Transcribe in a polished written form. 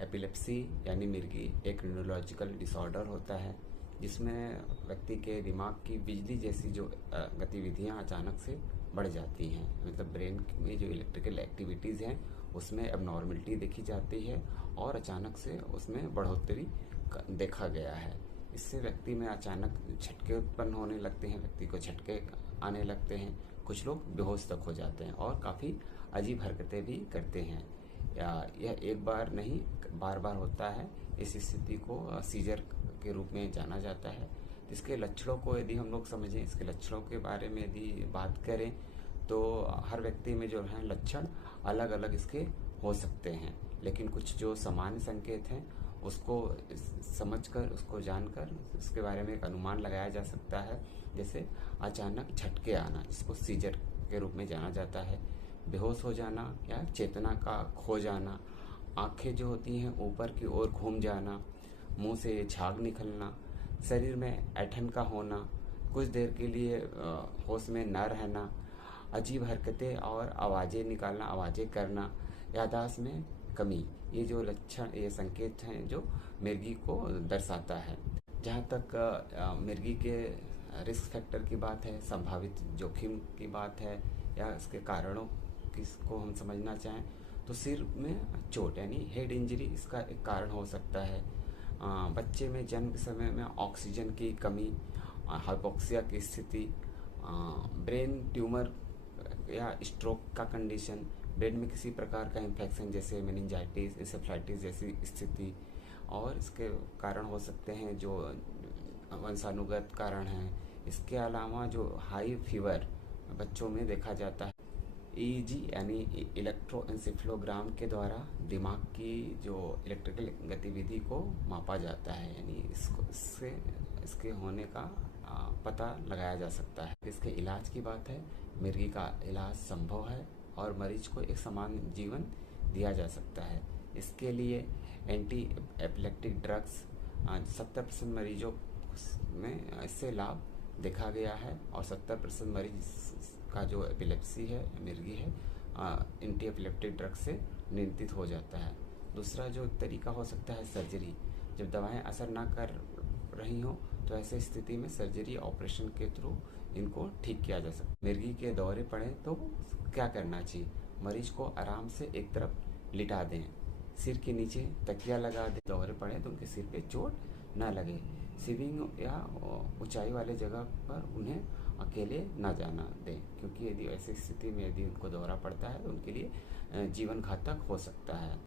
Epilepsy यानी मिर्गी एक न्यूरोलॉजिकल डिसऑर्डर होता है जिसमें व्यक्ति के दिमाग की बिजली जैसी जो गतिविधियां अचानक से बढ़ जाती हैं। मतलब ब्रेन में जो इलेक्ट्रिकल एक्टिविटीज़ हैं उसमें एबनॉर्मलिटी देखी जाती है और अचानक से उसमें बढ़ोतरी देखा गया है। इससे व्यक्ति में अचानक झटके उत्पन्न होने लगते हैं, व्यक्ति को झटके आने लगते हैं, कुछ लोग बेहोश तक हो जाते हैं और काफ़ी अजीब हरकतें भी करते हैं। या यह एक बार नहीं बार बार होता है। इस स्थिति को सीजर के रूप में जाना जाता है। इसके लक्षणों को यदि हम लोग समझें, इसके लक्षणों के बारे में यदि बात करें तो हर व्यक्ति में जो है लक्षण अलग अलग इसके हो सकते हैं, लेकिन कुछ जो सामान्य संकेत हैं उसको समझकर, उसको जानकर उसके बारे में एक अनुमान लगाया जा सकता है। जैसे अचानक झटके आना, जिसको सीजर के रूप में जाना जाता है, बेहोश हो जाना या चेतना का खो जाना, आंखें जो होती हैं ऊपर की ओर घूम जाना, मुंह से झाग निकलना, शरीर में ऐंठन का होना, कुछ देर के लिए होश में न रहना, अजीब हरकतें और आवाज़ें निकालना, आवाज़ें करना, याददाश्त में कमी, ये जो लक्षण, ये संकेत हैं जो मिर्गी को दर्शाता है। जहाँ तक मिर्गी के रिस्क फैक्टर की बात है, संभावित जोखिम की बात है या इसके कारणों किसको हम समझना चाहें तो सिर में चोट यानी हेड इंजरी इसका एक कारण हो सकता है। बच्चे में जन्म के समय में ऑक्सीजन की कमी, हाइपोक्सिया की स्थिति, ब्रेन ट्यूमर या स्ट्रोक का कंडीशन, ब्रेन में किसी प्रकार का इन्फेक्शन जैसे मेनिंजाइटिस, इंसेफ्लाइटिस जैसी स्थिति, और इसके कारण हो सकते हैं जो वंशानुगत कारण हैं। इसके अलावा जो हाई फीवर बच्चों में देखा जाता है, ईईजी यानी इलेक्ट्रोएन्सेफेलोग्राम के द्वारा दिमाग की जो इलेक्ट्रिकल गतिविधि को मापा जाता है, यानी इसके होने का पता लगाया जा सकता है। इसके इलाज की बात है, मिर्गी का इलाज संभव है और मरीज को एक समान जीवन दिया जा सकता है। इसके लिए एंटी एपिलेप्टिक ड्रग्स 70% मरीजों में इससे लाभ देखा गया है और 70% मरीज का जो एपिलेप्सी है, मिर्गी है, एंटी एपिलेप्टिक ड्रग से नियंत्रित हो जाता है। दूसरा जो तरीका हो सकता है सर्जरी। जब दवाएं असर ना कर रही हो तो ऐसे स्थिति में सर्जरी ऑपरेशन के थ्रू इनको ठीक किया जा सकता है। मिर्गी के दौरे पड़े तो क्या करना चाहिए? मरीज को आराम से एक तरफ लिटा दें, सिर के नीचे तकिया लगा दें। दौरे पड़े तो उनके सिर पे चोट न लगे। स्विमिंग या ऊंचाई वाले जगह पर उन्हें अकेले न जाना दें, क्योंकि यदि ऐसी स्थिति में यदि उनको दौरा पड़ता है तो उनके लिए जीवन घातक हो सकता है।